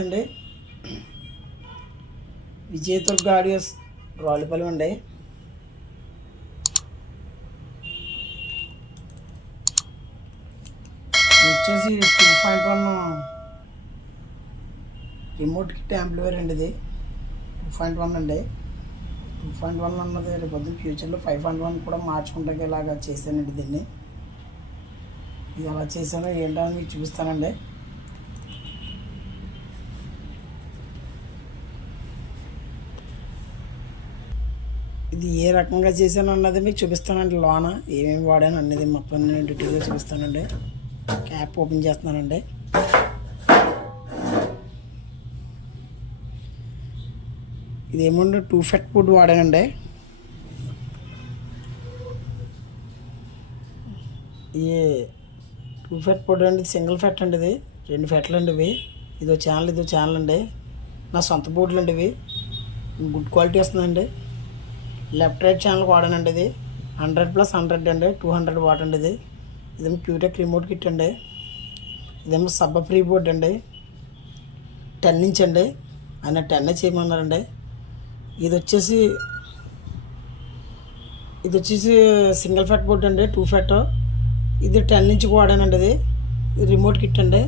అండి. విజయదుర్గ ఆడియోస్ రావులపాలెం అండి. వచ్చేసి two point one remote kit amplifier అండి ఇది. టూ పాయింట్ వన్ అండి. టూ పాయింట్ వన్ అన్నది రేపు ఫ్యూచర్లో ఫైవ్ పాయింట్ వన్ కూడా మార్చుకుంటాకే ఇలాగా చేశానండి దీన్ని. ఇది ఎలా చేశానో ఏంటో మీకు చూపిస్తానండి. ఇది ఏ రకంగా చేశాను అన్నది మీకు చూపిస్తానండి లోన. ఏమేమి వాడాను అన్నది మొత్తం నేను డీటెయిల్గా చూపిస్తానండి. క్యాప్ ఓపెన్ చేస్తున్నానండి. ఇది ఏముండే టూ ఫెట్ ఫుడ్ వాడానండి. ఈ టూ ఫెట్ ఫుడ్ అండి సింగిల్ ఫెట్ అండి ఇది. రెండు ఫెట్లు అండి ఇవి. ఇదో ఛానల్ ఇదో ఛానల్ అండి. నా సొంత బోర్డులు అండి ఇవి. గుడ్ క్వాలిటీ వస్తుందండి. లెఫ్ట్ రైట్ ఛానల్ వాడానండి ఇది హండ్రెడ్ ప్లస్ హండ్రెడ్ అండి టూ హండ్రెడ్ వాట్ అండి ఇది ఇదేమో క్యూటెక్ రిమోట్ కిట్ అండి ఇదేమో సబ్బ ఫ్రీ బోర్డ్ అండి టెన్ ఇంచ్ అండి ఆయన టెన్ చేయమన్నారండి ఇది వచ్చేసి ఇది వచ్చేసి సింగిల్ ఫ్యాట్ బోర్డ్ అండి టూ ఫ్యాట్ ఇది టెన్ ఇంచ్ వాడానండి ఇది ఇది రిమోట్ కిట్ అండి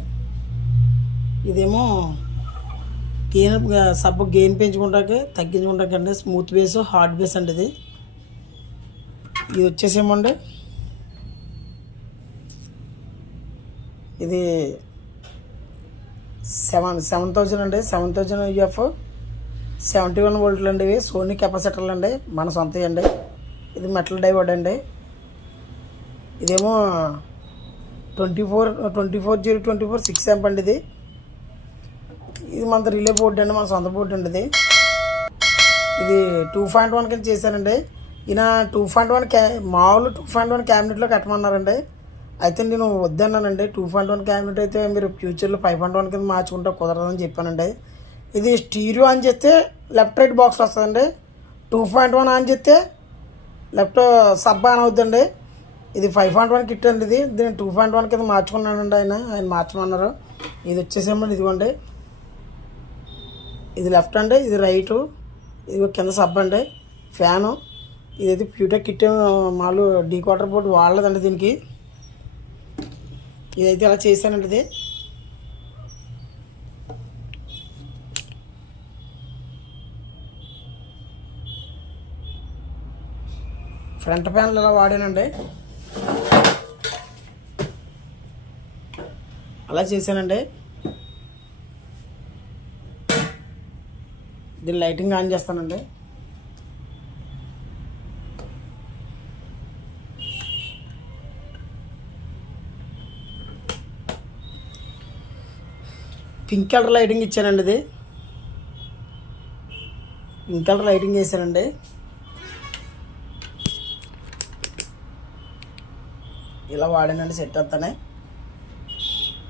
ఇదేమో గెయిన్ సబ్బు గెయిన్ పెంచుకుంటాకి తగ్గించుకుంటాకి అండి స్మూత్ బేస్ హార్డ్ బేస్ అండి ఇది ఇది వచ్చేసేమండి. ఇది సెవెన్ సెవెన్ థౌజండ్ అండి. Seven thousand uF. Seventy one వోల్ట్లు అండి ఇవి. సోనీ కెపాసిటర్లు అండి. మన సొంత అండి. ఇది మెటల్ డైవర్డ్ అండి. ఇదేమో twenty four twenty four zero twenty four six amp అండి ఇది. ఇది మన రిలే బోర్డు అండి మన సొంత బోర్డు అండి ఇది ఇది టూ పాయింట్ వన్ కింద చేశానండి ఈయన టూ పాయింట్ వన్ క్యా మామూలు టూ పాయింట్ వన్ క్యాబినెట్లో కట్టమన్నారండి. అయితే నేను వద్దన్నానండి. టూ పాయింట్ వన్ క్యాబినెట్ అయితే మీరు ఫ్యూచర్లో ఫైవ్ పాయింట్ వన్ కింద మార్చుకుంటే కుదరదని చెప్పానండి. ఇది స్టీరియో ఆన్ చేస్తే లెఫ్ట్ రైట్ బాక్స్ వస్తుందండి. టూ పాయింట్ వన్ ఆన్ చేస్తే లెఫ్ట్ సబ్ ఆన్ అవుతుందండి ఇది ఫైవ్ పాయింట్ వన్ కిట్ అండి ఇది. దీన్ని టూ పాయింట్ వన్ కింద మార్చుకున్నానండి ఆయన. ఆయన మార్చమన్నారు. ఇది వచ్చేసేమండి ఇదిగోండి. ఇది లెఫ్ట్ అండి ఇది రైటు ఇది కింద సబ్ అండి ఫ్యాను ఇదైతే ప్యూటెక్ కిట్ మాలు డీ క్వార్టర్ బోర్డు వాడలేదండి దీనికి. ఇదైతే ఇలా చేశానండి ఇది. ఫ్రంట్ ప్యాన్లు ఇలా వాడానండి అలా చేశానండి దీని లైటింగ్ ఆన్ చేస్తానండి. పింక్ కలర్ లైటింగ్ ఇచ్చానండి ఇది. పింక్ కలర్ లైటింగ్ వేసానండి ఇలా వాడానండి సెట్ అవుతానే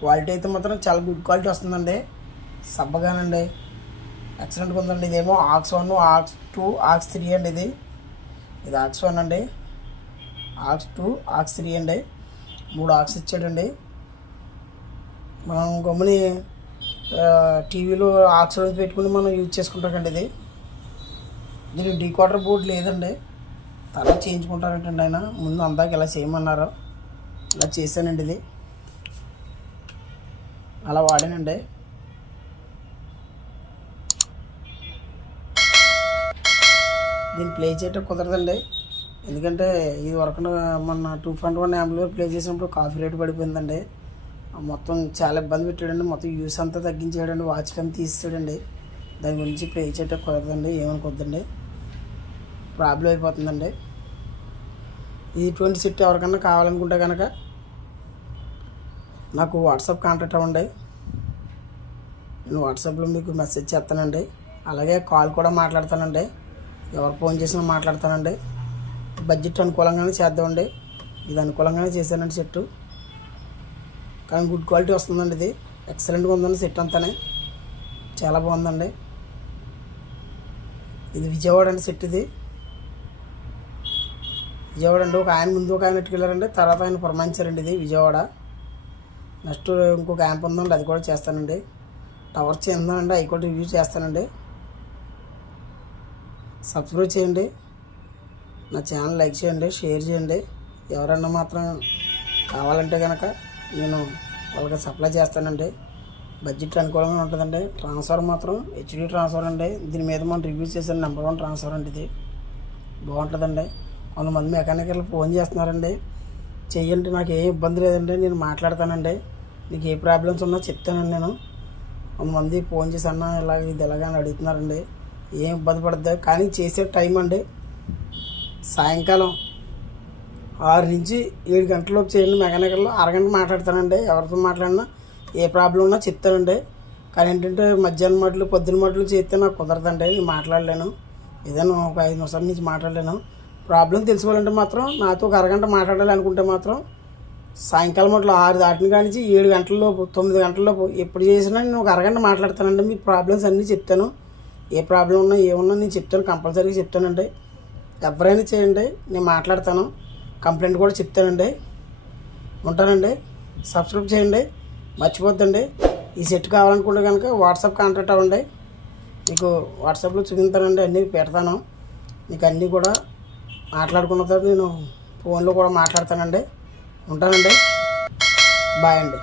క్వాలిటీ అయితే మాత్రం చాలా గుడ్ క్వాలిటీ వస్తుందండి. సబ్బగానండి. ఎక్సలెంట్గా ఉందండి ఇదేమో aux one aux two aux three అండి ఇది. ఇది ఆక్స్ వన్ అండి. ఆక్స్ టూ ఆక్స్ త్రీ అండి. మూడు ఆక్స్ ఇచ్చాడండి. మనం గమ్ముని టీవీలో ఆక్స్ పెట్టుకుని మనం యూజ్ చేసుకుంటామండి ఇది. దీని డీ క్వార్టర్ బోర్డ్ లేదండి. అలా చేయించుకుంటారంటండి ఆయన. ముందు అందాక ఇలా చేయమన్నారు. ఇలా చేశానండి ఇది. అలా వాడానండి. దీన్ని ప్లే చేయటం కుదరదండి. ఎందుకంటే ఇది వరకు మొన్న టూ పాయింట్ వన్ యాంప్లో ప్లే చేసినప్పుడు కాఫీ రేట్ పడిపోయిందండి. మొత్తం చాలా ఇబ్బంది పెట్టాడండి. మొత్తం యూస్ అంతా తగ్గించాడండి. వాచ్ పెన్ తీసాడండి దాని గురించి ప్లే చేయటం కుదరదండి. ఏమనుకోద్దండి. ప్రాబ్లం అయిపోతుందండి. ఈ ట్వంటీ సెట్ ఎవరికన్నా కావాలనుకుంటే కనుక నాకు వాట్సాప్ కాంటాక్ట్ అవ్వండి. నేను వాట్సాప్లో మీకు మెసేజ్ చేస్తానండి. అలాగే కాల్ కూడా మాట్లాడతానండి. ఎవరు ఫోన్ చేసినా మాట్లాడతానండి. బడ్జెట్ అనుకూలంగానే చేద్దామండి. ఇది అనుకూలంగానే చేశానండి సెట్ కానీ గుడ్ క్వాలిటీ వస్తుందండి ఇది. ఎక్సలెంట్గా ఉందండి సెట్ అంతానే. చాలా బాగుందండి. ఇది విజయవాడ అండి సెట్ ఇది. విజయవాడ అండి. ఒక ఆయన ముందు ఒక ఆయన పెట్టుకెళ్ళారండి తర్వాత ఆయన పురమాయించారండి ఇది విజయవాడ. నెక్స్ట్ ఇంకొక యాంప్ ఉందండి. అది కూడా చేస్తానండి. టవర్ చెందానండి. అవి కూడా రివ్యూ చేస్తానండి. సబ్స్క్రైబ్ చేయండి. నా ఛానల్ లైక్ చేయండి షేర్ చేయండి. ఎవరన్నా మాత్రం కావాలంటే కనుక నేను వాళ్ళకి సప్లై చేస్తానండి. బడ్జెట్ అనుకూలంగా ఉంటుందండి. ట్రాన్స్ఫర్ మాత్రం హెచ్డి ట్రాన్స్ఫర్ అండి. దీని మీద మనం రివ్యూ చేసిన నెంబర్ వన్ ట్రాన్స్ఫర్ అండి ఇది. బాగుంటుందండి. కొంతమంది మెకానికల్ ఫోన్ చేస్తున్నారండి. చెయ్యండి నాకు ఏ ఇబ్బంది లేదండి. నేను మాట్లాడతానండి. నీకు ఏ ప్రాబ్లమ్స్ ఉన్నా చెప్తానండి నేను. కొంతమంది ఫోన్ చేసి అన్న ఇలాగ ఇది ఎలాగ అని అడుగుతున్నారండి. ఏం ఇబ్బంది పడద్దు కానీ చేసే టైం అండి. సాయంకాలం ఆరు నుంచి ఏడు గంటలలోపు చేయండి. మెకానికల్లో అరగంట మాట్లాడతానండి. ఎవరితో మాట్లాడినా ఏ ప్రాబ్లం ఉన్నా చెప్తానండి. కానీ ఏంటంటే మధ్యాహ్నం మాటలు పొద్దున్న మాటలు చేస్తే నాకు కుదరదండి. నేను మాట్లాడలేను. ఏదైనా ఒక ఐదు నిమిషాల నుంచి మాట్లాడలేను. ప్రాబ్లం తెలుసుకోవాలంటే మాత్రం నాతో ఒక అరగంట మాట్లాడాలి అనుకుంటే మాత్రం సాయంకాలం మాటలు ఆరు దాటిన కానించి నుంచి ఏడు గంటలలోపు తొమ్మిది గంటలలోపు ఎప్పుడు చేసినా నేను ఒక అరగంట మాట్లాడతానండి. మీ ప్రాబ్లమ్స్ అన్నీ చెప్తాను. ఏ ప్రాబ్లం ఉన్నా ఏమున్నా నేను చెప్తాను కంపల్సరీగా చెప్తానండి. ఎవరైనా చేయండి నేను మాట్లాడతాను. కంప్లైంట్ కూడా చెప్తానండి. ఉంటానండి. సబ్స్క్రైబ్ చేయండి. మర్చిపోద్దండి. ఈ సెట్ కావాలనుకుంటే కనుక వాట్సాప్ కాంటాక్ట్ అవ్వండి. మీకు వాట్సాప్లో చూపించానండి అన్నీ పెడతాను. మీకు అన్నీ కూడా మాట్లాడుకున్న తర్వాత నేను ఫోన్లో కూడా మాట్లాడతానండి. ఉంటానండి. బాయ్ అండి.